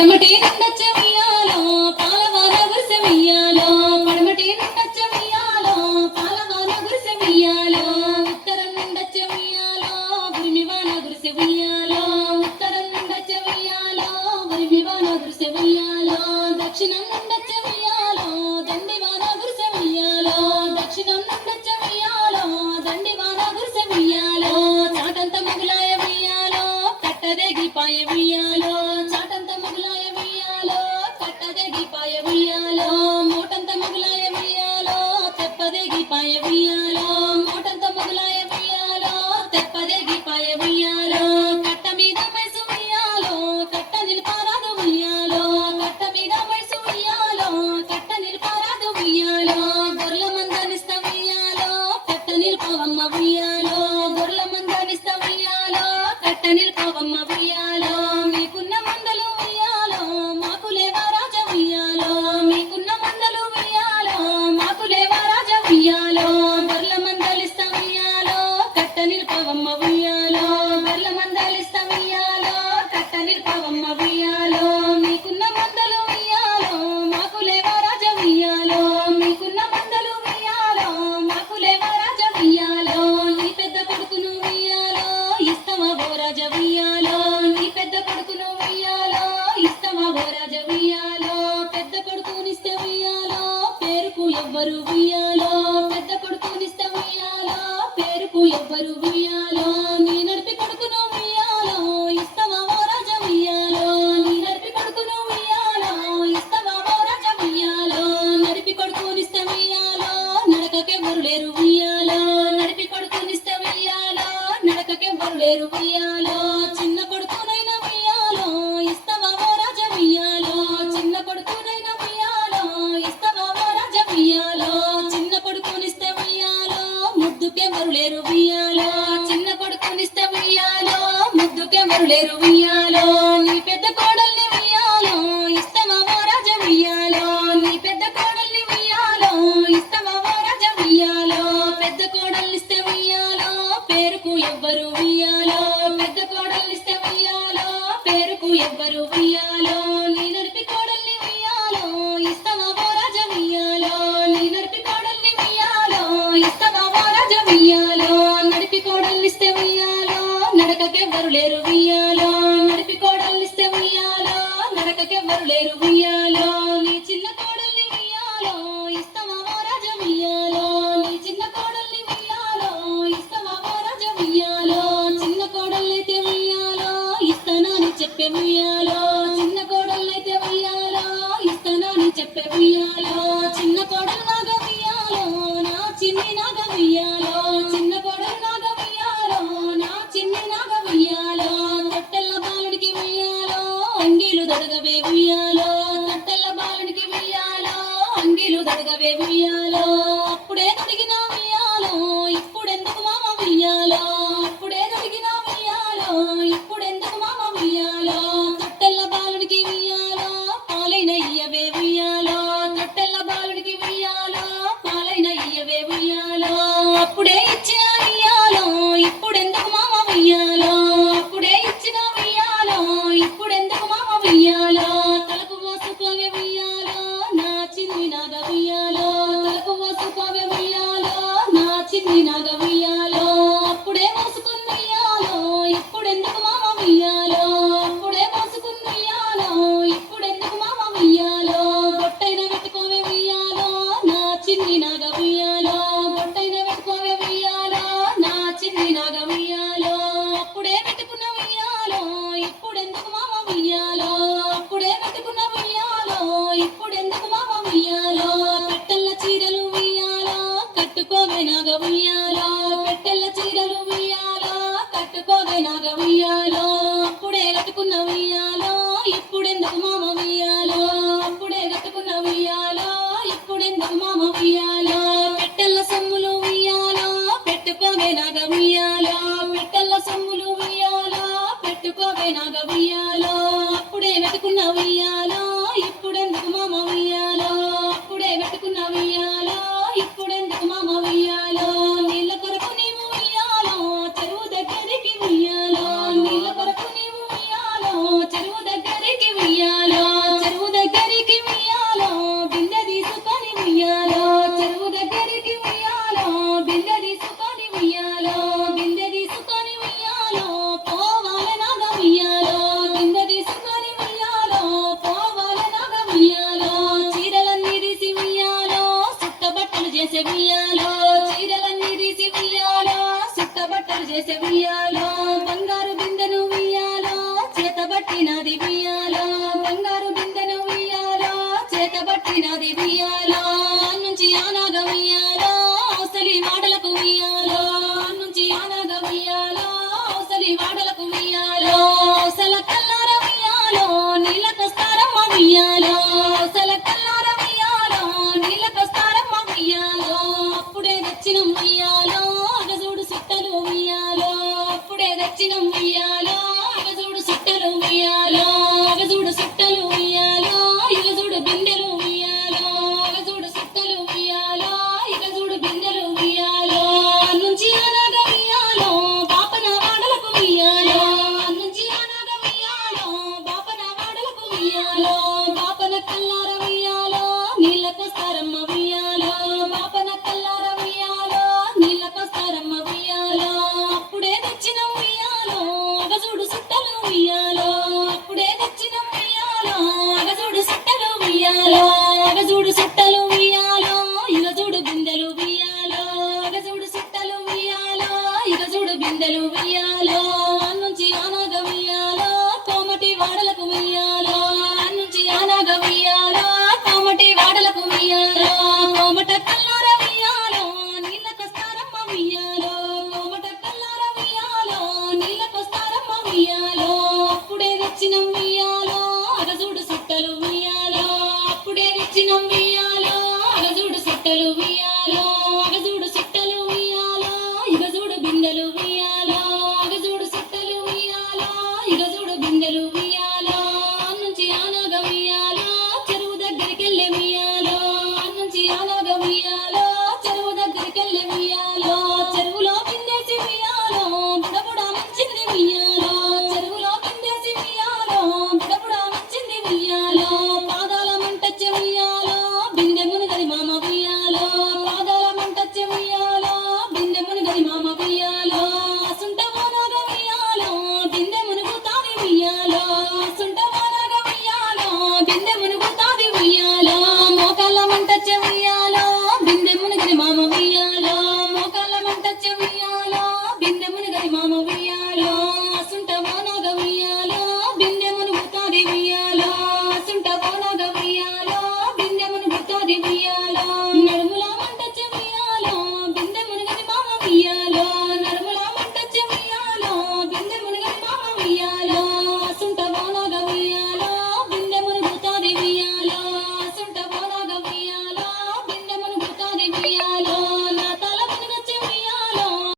పడమటి నుండొచ్చ ఉయ్యాలో పాలవాన గురిసె ఉయ్యాలో పడమటి నుండొచ్చ ఉయ్యాలో పాలవాన గురిసె ఉయ్యాలో ఉత్తరం నుండొచ్చ ఉయ్యాలో ఉరిమివాన గురిసె ఉయ్యాలో ఉత్తరం నుండొచ్చ ఉయ్యాలో ఉరిమివాన గురిసె ఉయ్యాలో దక్షిణం నుండొచ్చ ఉయ్యాలో దండివాన గురిసె ఉయ్యాలో దక్షిణం నుండొచ్చ ఉయ్యాలో దండివాన గురిసె ఉయ్యాలో చాటంత మొగులాయ ఉయ్యాలో కట్టదెగిపాయ ఉయ్యాలో చాటంత మొగులాయ ఉయ్యాలో కట్టదెగిపాయ ఉయ్యాలో మోటంత మొగులాయ ఉయ్యాలో తెప్పదెగిపాయ ఉయ్యాలో మోటంత మొగులాయ ఉయ్యాలో తెప్పదెగిపాయ ఉయ్యాలో కట్ట మీద మైసు ఉయ్యాలో కట్ట నిలిపారాదు ఉయ్యాలో కట్ట మీద మైసు ఉయ్యాలో కట్ట నిలిపారాదు ఉయ్యాలో గొర్రెల మందనిస్త ఉయ్యాలో కట్ట నిలిపవమ్మ ఉయ్యాలో గొర్రెల మందనిస్త ఉయ్యాలో కట్ట నిలిపవమ్మ ఉయ్యాలో మీకున్న మందలు ఉయ్యాలో మాకు లేవా రాజ ఉయ్యాలో మీకున్న మందలు ఉయ్యాలో మాకు లేవా రాజ ఉయ్యాలో గొర్రెల మందలిస్త ఉయ్యాలో కట్ట నిలిపవమ్మ ఉయ్యాలో గొర్రెల మందలిస్త ఉయ్యాలో కట్ట నిలిపవమ్మ ఉయ్యాలో మీకున్న మందలు ఉయ్యాలో మాకు లేవా రాజ ఉయ్యాలో మీకున్న మందలు ఉయ్యాలో మాకు లేవా రాజ ఉయ్యాలో నీ పెద్ద కొడుకును ఉయ్యాలో ఇస్తమా ఓ రాజ ఉయ్యాలో నీ పెద్ద కొడుకును ఉయ్యాలో ఇస్తమా ఓ రాజ ఉయ్యాలో పెద్ద కొడుకునిస్తే ఉయ్యాలో పేరుకు ఎవ్వరు ఉయ్యాలో పెద్ద కొడుకునిస్తే ఉయ్యాలో పేరుకు ఎవ్వరు ఉయ్యాలో నీ నడిపి కొడుకును ఉయ్యాలో ఇస్తమా ఓ రాజ ఉయ్యాలో నీ నడిపి కొడుకును ఉయ్యాలో ఇస్తమా ఓ రాజ ఉయ్యాలో నడిపి కొడుకునిస్తే ఉయ్యాలో నడకకెవ్వరు లేరు ఉయ్యాలో నడిపి కొడుకునిస్తే ఉయ్యాలో నడకకెవ్వరు లేరు ఉయ్యాలో చిన్న కొడుకునైనా ఉయ్యాలో ఇస్తమా ఓ రాజ ఉయ్యాలో చిన్న కొడుకునైనా ఉయ్యాలో ఇస్తమా ఓ రాజ ఉయ్యాలో చిన్న కొడుకునిస్తే ఉయ్యాలో ముద్దుకెవ్వరు లేరు ఉయ్యాలో చిన్న కొడుకునిస్తే ఉయ్యాలో ముద్దుకెవ్వరు లేరు ఉయ్యాలో నీ పెద్ద కోడల్ని ఉయ్యాలో ఇస్తమా ఓ రాజ ఉయ్యాలో నీ పెద్ద కోడల్ని ఉయ్యాలో ఇస్తమా ఓ రాజ ఉయ్యాలో పెద్ద కోడల్నిస్తే ఉయ్యాలో పేరుకు ఎవ్వరు ఉయ్యాలో పెద్ద కోడల్నిస్తే ఉయ్యాలో పేరుకు ఎవ్వరు ఉయ్యాలో నీ నడిపి కోడల్ని ఉయ్యాలో ఇస్తమా ఓ రాజ ఉయ్యాలో నీ నడిపి కోడల్ని ఉయ్యాలో ఇస్తమా ఓ రాజ ఉయ్యాలో నడిపి కోడల్నిస్తే ఉయ్యాలో నడకకెవ్వరు లేరు ఉయ్యాలో నడిపి కోడల్నిస్తే ఉయ్యాలో నడకకెవ్వరు లేరు ఉయ్యాలో నీ చిన్న కోడల్ని ఉయ్యాలో ఇస్తమా ఓ రాజ ఉయ్యాలో నీ చిన్న కోడల్ని ఉయ్యాలో ఇస్తమా ఓ రాజ ఉయ్యాలో చిన్న కోడళ్ళైతే ఉయ్యాలో ఇస్తానని చెప్పే ఉయ్యాలో చిన్న కోడళ్ళైతే ఉయ్యాలో ఇస్తానని చెప్పే ఉయ్యాలో చిన్న కోడలు నాగ ఉయ్యాలో నా చిన్ని నాగ ఉయ్యాలో చిన్న కోడలు నాగ ఉయ్యాలో నా చిన్ని నాగ ఉయ్యాలో తొట్టెల్ల బాలుడికి ఉయ్యాలో అంగీలు దొడగవే ఉయ్యాలో తొట్టెల్ల బాలుడికి ఉయ్యాలో అంగీలు దొడగవే ఉయ్యాలో అప్పుడే దొడిగిన ఉయ్యాలో ఇప్పుడెందుకు మామ ఉయ్యాలో అప్పుడే దొడిగిన ఉయ్యాలో ఇప్పుడెందుకు మామ ఉయ్యాలో తొట్టెల్ల బాలుడికి ఉయ్యాలో పాలైన ఇయ్యవే ఉయ్యాలో తొట్టెల్ల బాలుడికి ఉయ్యాలో పాలైన ఇయ్యవే ఉయ్యాలో అప్పుడే ఇచ్చిన ఉయ్యాలో ఇప్పుడెందుకు మామ ఉయ్యాలో అప్పుడే ఇచ్చిన ఉయ్యాలో ఇప్పుడెందుకు మామ ఉయ్యాలో తలకు మోసుకోవే ఉయ్యాలో నా చిన్ని నాగ ఉయ్యాలో తలకు మోసుకోవే ఉయ్యాలో నా చిన్ని నాగ ఉయ్యాలో అప్పుడే మోసుకున్న ఉయ్యాలో ఇప్పుడెందుకు మామ ఉయ్యాలో అప్పుడే మోసుకున్న ఉయ్యాలో ఇప్పుడెందుకు మామ ఉయ్యాలో బొట్టైన పెట్టుకోవే ఉయ్యాలో నా చిన్ని నాగ ఉయ్యాలో బొట్టైన పెట్టుకోవే ఉయ్యాలో నా చిన్ని నాగ ఉయ్యాలో అప్పుడే పెట్టుకున్న ఉయ్యాలో ఇప్పుడెందుకు మామ ఉయ్యాలో అప్పుడే పెట్టుకున్న ఉయ్యాలో ఇప్పుడెందుకు మామ ఉయ్యాలో పెట్టెల్ల చీరలు ఉయ్యాలో కట్టుకోవే నాగ ఉయ్యాలో పెట్టెల్ల చీరలు ఉయ్యాలో కట్టుకోవే నాగ ఉయ్యాలో అప్పుడే కట్టుకున్న ఉయ్యాలో ఇప్పుడెందుకు మామ ఉయ్యాలో అప్పుడే కట్టుకున్న ఉయ్యాలో ఇప్పుడెందుకు మామ ఉయ్యాలో పెట్టెల్ల సొమ్ములు ఉయ్యాలో పెట్టుకోవే నాగ ఉయ్యాలో పెట్టెల్ల సొమ్ములు ఉయ్యాలో పెట్టుకోవే నాగ ఉయ్యాలో అప్పుడే పెట్టుకున్న ఉయ్యాలో ఇప్పుడెందుకు మామ ఉయ్యాలో అప్పుడే పెట్టుకున్న ఉయ్యాలో ఇప్పుడెందుకు మామ ఉయ్యాలో నీళ్ళ కొరకు నీవు ఉయ్యాలో చెరువు దగ్గరికి ఉయ్యాలో నీళ్ళ కొరకు నీవు ఉయ్యాలో చెరువు దగ్గరికి ఉయ్యాలో ఉయ్యాలో అసల కల్లార ఉయ్యాలో నీళ్ళకొస్తారమ్మ ఉయ్యాలో అప్పుడే తెచ్చినం ఉయ్యాలో అగజూడు సుట్టలు ఉయ్యాలో అప్పుడే తెచ్చినం ఉయ్యాలో అగజూడు సుట్టలు ఉయ్యాలో అగజూడు సుట్టలు ఉయ్యాలో ఇగజూడు బిందెలు ఉయ్యాలో అగజూడు సుట్టలు ఉయ్యాలో ఇగజూడు బిందెలు ఉయ్యాలో నుంచి అనగ ఉయ్యాలో బాపన వాడలకు ఉయ్యాలో నుంచి అనగ ఉయ్యాలో బాపన వాడలకు ఉయ్యాలో బాపన కల్లార ఉయ్యాలో నీళ్ళకొస్తారమ్మ ఉయ్యాలో బాపన కల్లార ఉయ్యాలో నీళ్ళకొస్తారమ్మ ఉయ్యాలో అప్పుడే తెచ్చిన ఉయ్యాలో అగజూడు సుట్టలు ఉయ్యాలో అప్పుడే తెచ్చిన ఉయ్యాలో అగజూడు సుట్టలు ఉయ్యాలో అగజూడు సుట్టలు ఉయ్యాలో ఇగజూడు బిందెలు ఉయ్యాలో అగజూడు సుట్టలు ఉయ్యాలో ఇగజూడు బిందెలు ఉయ్యాలో నుంచి ఆనాగ ఉయ్యాలో కోమటి వాడలకు ఉయ్యాలో నుంచి ఆనాగ ఉయ్యాలో కోమటి వాడలకు ఉయ్యాలో కోమట కల్లార ఉయ్యాలో నీళ్ళకొస్తారమ్మ ఉయ్యాలో కోమట కల్లార ఉయ్యాలో నీళ్ళకొస్తారమ్మ ఉయ్యాలో అప్పుడే తెచ్చిన